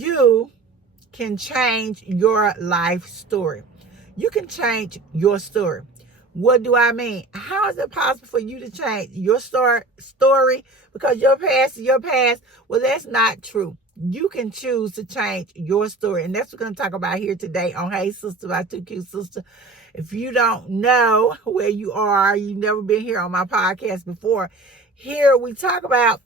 you can change your life story. You can change your story. What do I mean? How is it possible for you to change your story because your past is your past? Well, that's not true. You can choose to change your story. And that's what we're going to talk about here today on Hey Sister by Two Cute Sister. If you don't know where you are, you've never been here on my podcast before, here we talk about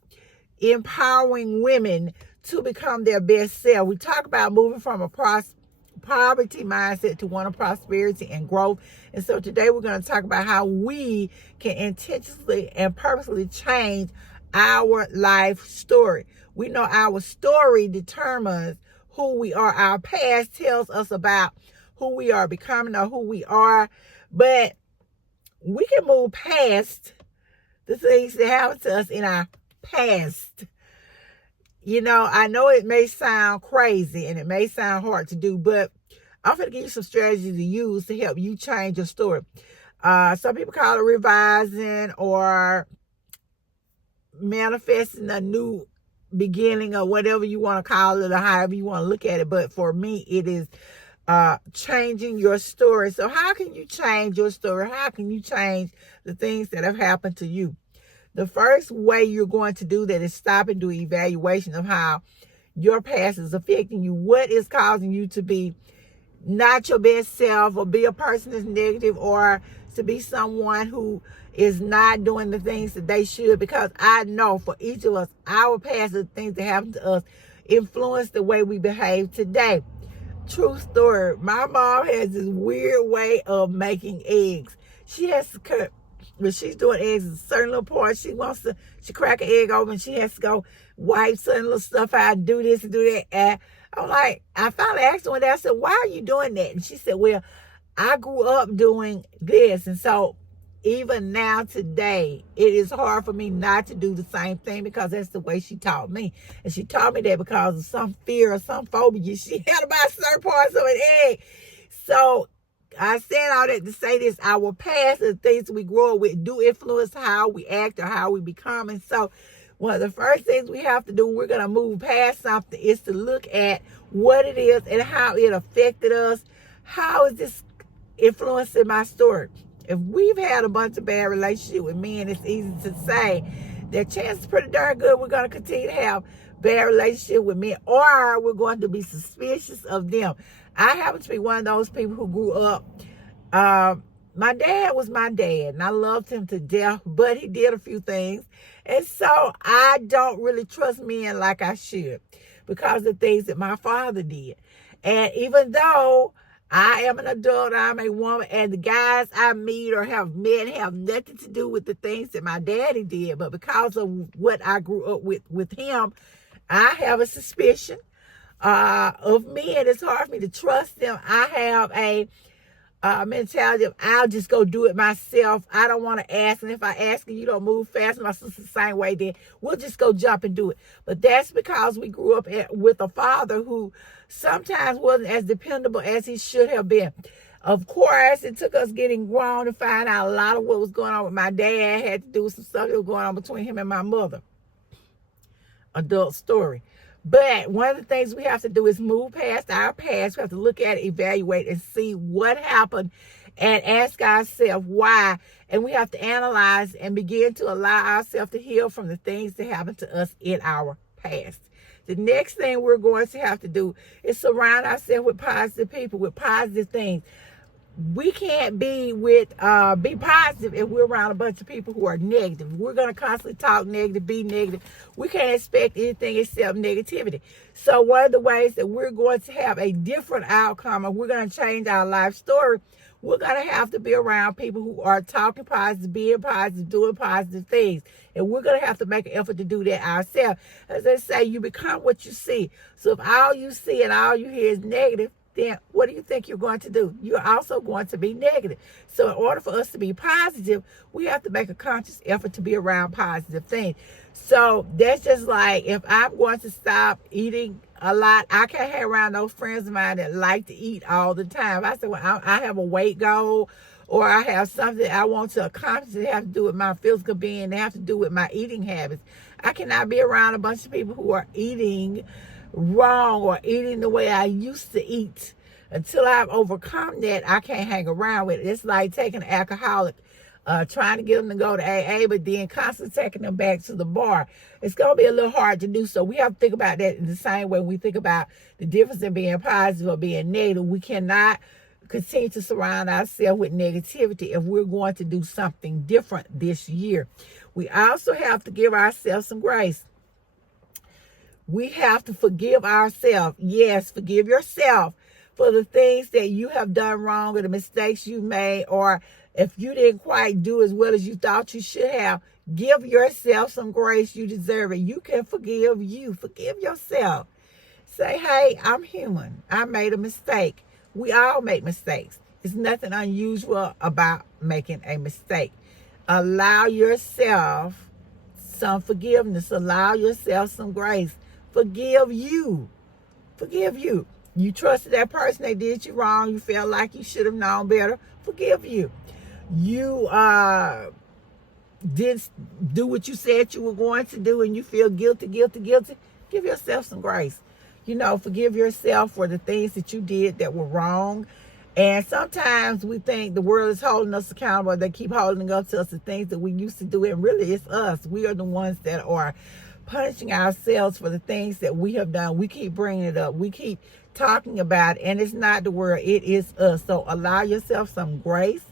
empowering women to become their best self. We talk about moving from a poverty mindset to one of prosperity and growth. And so today we're going to talk about how we can intentionally and purposely change our life story. We know our story determines who we are. Our past tells us about who we are becoming or who we are, but we can move past the things that happen to us in our past. You know, I know it may sound crazy and it may sound hard to do, but I'm going to give you some strategies to use to help you change your story. Some people call it revising or manifesting a new beginning or whatever you want to call it or however you want to look at it. But for me, it is changing your story. So how can you change your story? How can you change the things that have happened to you? The first way you're going to do that is stop and do an evaluation of how your past is affecting you. What is causing you to be not your best self or be a person that's negative or to be someone who is not doing the things that they should? Because I know for each of us, our past, the things that happened to us influence the way we behave today. True story. My mom has this weird way of making eggs. She has to cut. When she's doing eggs, a certain little part, she crack an egg open, she has to go wipe certain little stuff out, do this and do that. And I'm like, I finally asked her one day, I said, why are you doing that? And she said, well, I grew up doing this. And so even now today, it is hard for me not to do the same thing because that's the way she taught me. And she taught me that because of some fear or some phobia she had about certain parts of an egg. So I said all that to say this: our past, the things we grow up with, do influence how we act or how we become. And so one of the first things we have to do when we're going to move past something is to look at what it is and how it affected us. How is this influencing my story? If we've had a bunch of bad relationships with men, it's easy to say that chances pretty darn good we're going to continue to have bad relationship with men, or we're going to be suspicious of them. I happen to be one of those people who grew up. My dad was my dad, and I loved him to death, but he did a few things. And so I don't really trust men like I should because of the things that my father did. And even though I am an adult, I'm a woman, and the guys I meet or have met have nothing to do with the things that my daddy did, but because of what I grew up with him, I have a suspicion of men. It's hard for me to trust them. I have a mentality of I'll just go do it myself. I don't want to ask, and if I ask and you don't move fast, my sister's the same way, then we'll just go jump and do it. But that's because we grew up with a father who sometimes wasn't as dependable as he should have been. Of course, it took us getting grown to find out a lot of what was going on with my dad. Had to do with some stuff that was going on between him and my mother. Adult story. But one of the things we have to do is move past our past. We have to look at it, evaluate, and see what happened and ask ourselves why. And we have to analyze and begin to allow ourselves to heal from the things that happened to us in our past. The next thing we're going to have to do is surround ourselves with positive people, with positive things. We can't be positive if we're around a bunch of people who are negative. We're going to constantly talk negative, be negative. We can't expect anything except negativity. So one of the ways that we're going to have a different outcome, and we're going to change our life story, we're going to have to be around people who are talking positive, being positive, doing positive things. And we're going to have to make an effort to do that ourselves. As they say, you become what you see. So if all you see and all you hear is negative, then what do you think you're going to do? You're also going to be negative. So in order for us to be positive, we have to make a conscious effort to be around positive things. So that's just like if I'm going to stop eating a lot, I can't hang around those friends of mine that like to eat all the time. I said, well, I have a weight goal, or I have something I want to accomplish that have to do with my physical being, that have to do with my eating habits. I cannot be around a bunch of people who are eating wrong or eating the way I used to eat. Until I've overcome that, I can't hang around with it. It's like taking an alcoholic, trying to get them to go to AA, but then constantly taking them back to the bar. It's going to be a little hard to do so. We have to think about that in the same way we think about the difference in being positive or being negative. We cannot continue to surround ourselves with negativity if we're going to do something different this year. We also have to give ourselves some grace. We have to forgive ourselves. Yes, forgive yourself for the things that you have done wrong or the mistakes you made, or if you didn't quite do as well as you thought you should have. Give yourself some grace. You deserve it. You can forgive you. Forgive yourself. Say, hey, I'm human. I made a mistake. We all make mistakes. There's nothing unusual about making a mistake. Allow yourself some forgiveness. Allow yourself some grace. Forgive you. Forgive you. You trusted that person. They did you wrong. You felt like you should have known better. Forgive you. You didn't do what you said you were going to do and you feel guilty. Give yourself some grace. Forgive yourself for the things that you did that were wrong. And sometimes we think the world is holding us accountable. They keep holding up to us the things that we used to do. And really, it's us. We are the ones that are punishing ourselves for the things that we have done. We keep bringing it up. We keep talking about it. And it's not the world. It is us. So allow yourself some grace.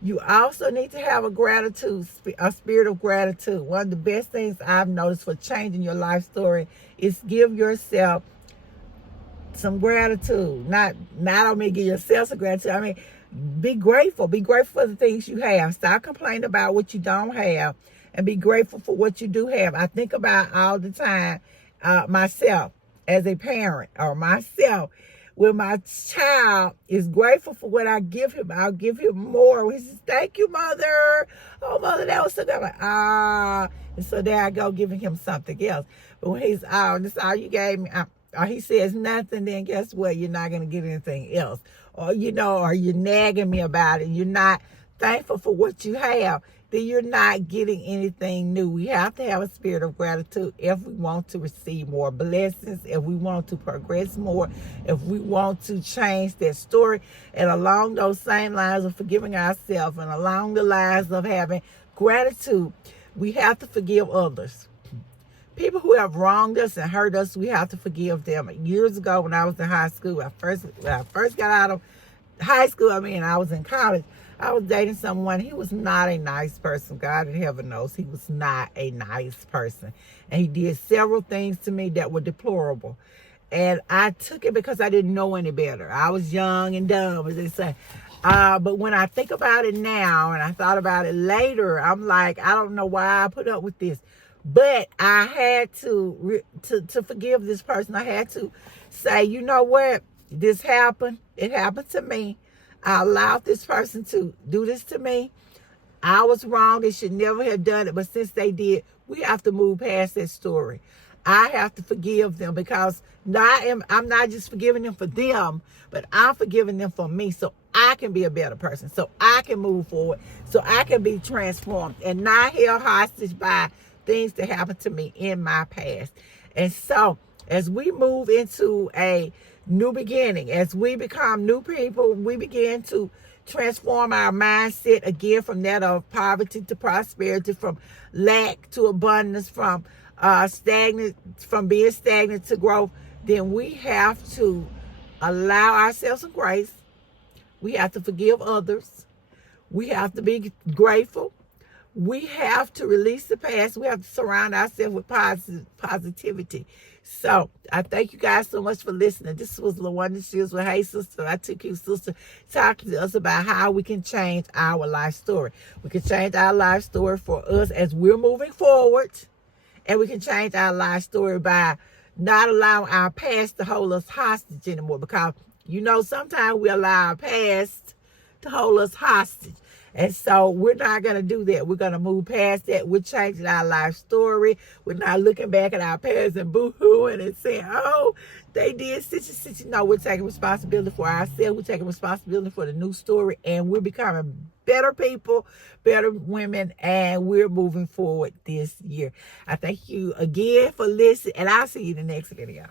You also need to have a spirit of gratitude. One of the best things I've noticed for changing your life story is give yourself some gratitude. Not only give yourself some gratitude. I mean, be grateful. Be grateful for the things you have. Stop complaining about what you don't have and be grateful for what you do have. I think about all the time myself as a parent, or myself when my child is grateful for what I give him. I'll give him more. He says, thank you, Mother. Oh, Mother, that was so good. I'm like, and so there I go giving him something else. But when he's, this all you gave me, or he says nothing, then guess what? You're not going to get anything else. Or, or you're nagging me about it. You're not thankful for what you have. Then you're not getting anything new. We have to have a spirit of gratitude if we want to receive more blessings, if we want to progress more, if we want to change that story. And along those same lines of forgiving ourselves and along the lines of having gratitude, we have to forgive others. People who have wronged us and hurt us, we have to forgive them. Years ago when I was in high school, when I first got out of high school, I was in college, I was dating someone. He was not a nice person. God in heaven knows he was not a nice person. And he did several things to me that were deplorable. And I took it because I didn't know any better. I was young and dumb, as they say. But when I think about it now, and I thought about it later, I'm like, I don't know why I put up with this. But I had to forgive this person. I had to say, you know what? This happened. It happened to me. I allowed this person to do this to me. I was wrong. They should never have done it. But since they did, we have to move past that story. I have to forgive them because I'm not just forgiving them for them, but I'm forgiving them for me so I can be a better person, so I can move forward, so I can be transformed and not held hostage by things that happened to me in my past. And so as we move into a new beginning, as we become new people, we begin to transform our mindset again from that of poverty to prosperity, from lack to abundance, from being stagnant to growth. Then we have to allow ourselves some grace. We have to forgive others. We have to be grateful. We have to release the past. We have to surround ourselves with positivity. So I thank you guys so much for listening. This was LaWanda Shields with Hey Sister. I took you, Sister, talking to us about how we can change our life story. We can change our life story for us as we're moving forward. And we can change our life story by not allowing our past to hold us hostage anymore. Because, sometimes we allow our past to hold us hostage. And so we're not going to do that. We're going to move past that. We're changing our life story. We're not looking back at our past and boo-hooing and saying, oh, they did such and such. No, we're taking responsibility for ourselves. We're taking responsibility for the new story. And we're becoming better people, better women, and we're moving forward this year. I thank you again for listening, and I'll see you in the next video.